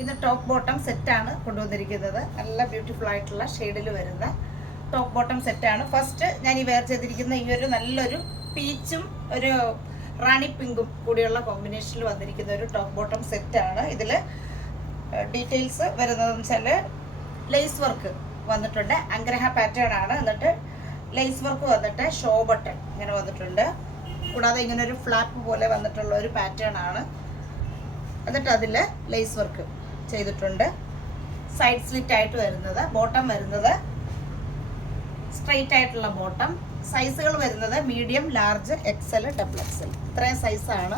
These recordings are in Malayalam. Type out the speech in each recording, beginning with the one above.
ഇന്ന് ടോപ്പ് ബോട്ടം സെറ്റാണ് കൊണ്ടുവന്നിരിക്കുന്നത്. നല്ല ബ്യൂട്ടിഫുൾ ആയിട്ടുള്ള ഷെയ്ഡിൽ വരുന്ന ടോപ്പ് ബോട്ടം സെറ്റാണ്. ഫസ്റ്റ് ഞാൻ ഈ വെയർ ചെയ്തിരിക്കുന്ന ഈ ഒരു നല്ലൊരു പീച്ചും ഒരു റാണി പിങ്കും കൂടിയുള്ള കോമ്പിനേഷനിൽ വന്നിരിക്കുന്ന ഒരു ടോപ്പ് ബോട്ടം സെറ്റാണ്. ഇതിൽ ഡീറ്റെയിൽസ് വരുന്നതെന്ന് വെച്ചാൽ ലേസ് വർക്ക് വന്നിട്ടുണ്ട്. അഗ്രഹ പാറ്റേൺ ആണ്. എന്നിട്ട് ലേസ് വർക്ക് വന്നിട്ട് ഷോ ബട്ടൺ ഇങ്ങനെ വന്നിട്ടുണ്ട്. കൂടാതെ ഇങ്ങനെ ഒരു ഫ്ലാപ്പ് പോലെ വന്നിട്ടുള്ള ഒരു പാറ്റേൺ ആണ്. എന്നിട്ട് അതിൽ ലേസ് വർക്ക് ചെയ്തിട്ടുണ്ട്. സൈഡ് സ്ലിറ്റ് ആയിട്ട് വരുന്നത്. ബോട്ടം വരുന്നത് സ്ട്രെയിറ്റ് ആയിട്ടുള്ള ബോട്ടം. സൈസുകൾ വരുന്നത് medium, large, XL, double XL, ഇത്രയും സൈസാണ്.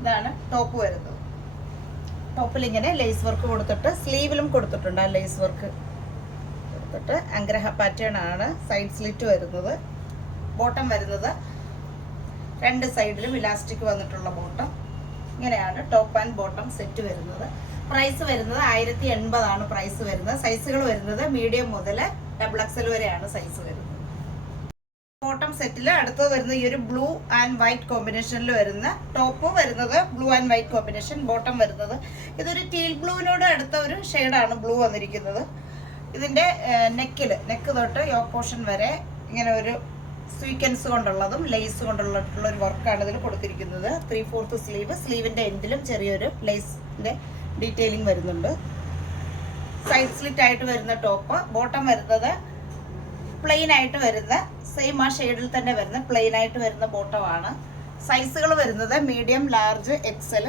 ഇതാണ് ടോപ്പ് വരുന്നത്. ടോപ്പിൽ ഇങ്ങനെ ലേസ് വർക്ക് കൊടുത്തിട്ട് സ്ലീവിലും കൊടുത്തിട്ടുണ്ട്. ആ ലേസ് വർക്ക് കൊടുത്തിട്ട് അഗ്രഹ പാറ്റേൺ ആണ്. സൈഡ് സ്ലിറ്റ് വരുന്നത്. ബോട്ടം വരുന്നത് രണ്ട് സൈഡിലും ഇലാസ്റ്റിക് വന്നിട്ടുള്ള ബോട്ടം. ഇങ്ങനെയാണ് ടോപ്പ് ആൻഡ് ബോട്ടം സെറ്റ് വരുന്നത്. പ്രൈസ് വരുന്നത് 1080 ആണ് പ്രൈസ് വരുന്നത്. സൈസുകൾ വരുന്നത് മീഡിയം മുതൽ ഡബിൾ എക്സൽ വരെയാണ് സൈസ് വരുന്നത്. ബോട്ടം സെറ്റിൽ അടുത്തത് വരുന്നത് ഈ ഒരു ബ്ലൂ ആൻഡ് വൈറ്റ് കോമ്പിനേഷനിൽ വരുന്ന ടോപ്പ് വരുന്നത് blue and white combination. Bottom വരുന്നത് ഇതൊരു ടീൽ ബ്ലൂവിനോട് അടുത്ത ഒരു ഷെയ്ഡാണ് ബ്ലൂ വന്നിരിക്കുന്നത്. ഇതിൻ്റെ നെക്ക് തൊട്ട് യോക്ക് പോർഷൻ വരെ ഇങ്ങനെ ഒരു സ്വീക്വൻസ് കൊണ്ടുള്ളതും ലേസ് കൊണ്ടുള്ള ഒരു വർക്കാണ് ഇതിൽ കൊടുത്തിരിക്കുന്നത്. 3/4 സ്ലീവ്. സ്ലീവിൻ്റെ എൻഡിലും ചെറിയൊരു ലേസിൻ്റെ ഡീറ്റെയിലിംഗ് വരുന്നുണ്ട്. സൈഡ് സ്ലിറ്റ് ആയിട്ട് വരുന്ന ടോപ്പ്. ബോട്ടം വരുന്നത് പ്ലെയിൻ ആയിട്ട് വരുന്ന സെയിം ആ ഷെയ്ഡിൽ തന്നെ വരുന്ന പ്ലെയിൻ ആയിട്ട് വരുന്ന ബോട്ടമാണ്. സൈസുകൾ വരുന്നത് medium, large, XL,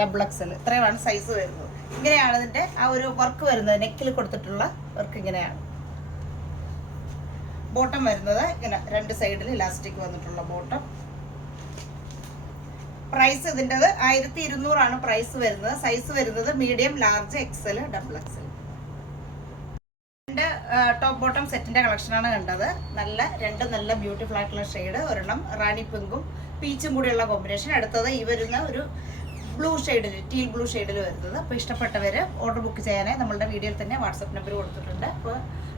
double XL, ഇത്രയുമാണ് സൈസ് വരുന്നത്. ഇങ്ങനെയാണ് ഇതിൻ്റെ ആ ഒരു വർക്ക് വരുന്നത്. നെക്കിൽ കൊടുത്തിട്ടുള്ള വർക്ക് ഇങ്ങനെയാണ്. ബോട്ടം വരുന്നത് ഇങ്ങനെ രണ്ട് സൈഡിൽ ഇലാസ്റ്റിക് വന്നിട്ടുള്ള ബോട്ടം. പ്രൈസ് ഇതിൻ്റെത് 1200 ആണ് പ്രൈസ് വരുന്നത്. സൈസ് വരുന്നത് medium, large, XL, double XL. Top bottom സെറ്റിന്റെ കളക്ഷനാണ് കണ്ടത്. രണ്ടും നല്ല ബ്യൂട്ടിഫുൾ ആയിട്ടുള്ള ഷെയ്ഡ്. ഒരെണ്ണം റാണി പിങ്കും പീച്ചും കൂടിയുള്ള കോമ്പിനേഷൻ. അടുത്തത് ഈ വരുന്ന ഒരു ബ്ലൂ ഷെയ്ഡിൽ, ടീൽ ബ്ലൂ ഷെയ്ഡിൽ വരുന്നത്. അപ്പോൾ ഇഷ്ടപ്പെട്ടവർ ഓർഡർ ബുക്ക് ചെയ്യാനായി നമ്മളുടെ വീഡിയോയിൽ തന്നെ വാട്സപ്പ് നമ്പർ കൊടുത്തിട്ടുണ്ട്. അപ്പോൾ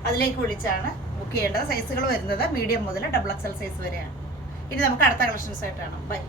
അതിലേക്ക് വിളിച്ചാണ് ബുക്ക് ചെയ്യേണ്ടത്. സൈസുകൾ വരുന്നത് മീഡിയം മുതൽ ഡബിൾ എക്സൽ സൈസ് വരെയാണ്. ഇനി നമുക്ക് അടുത്ത കളക്ഷൻസ് ആയിട്ടാണ്. ബൈ.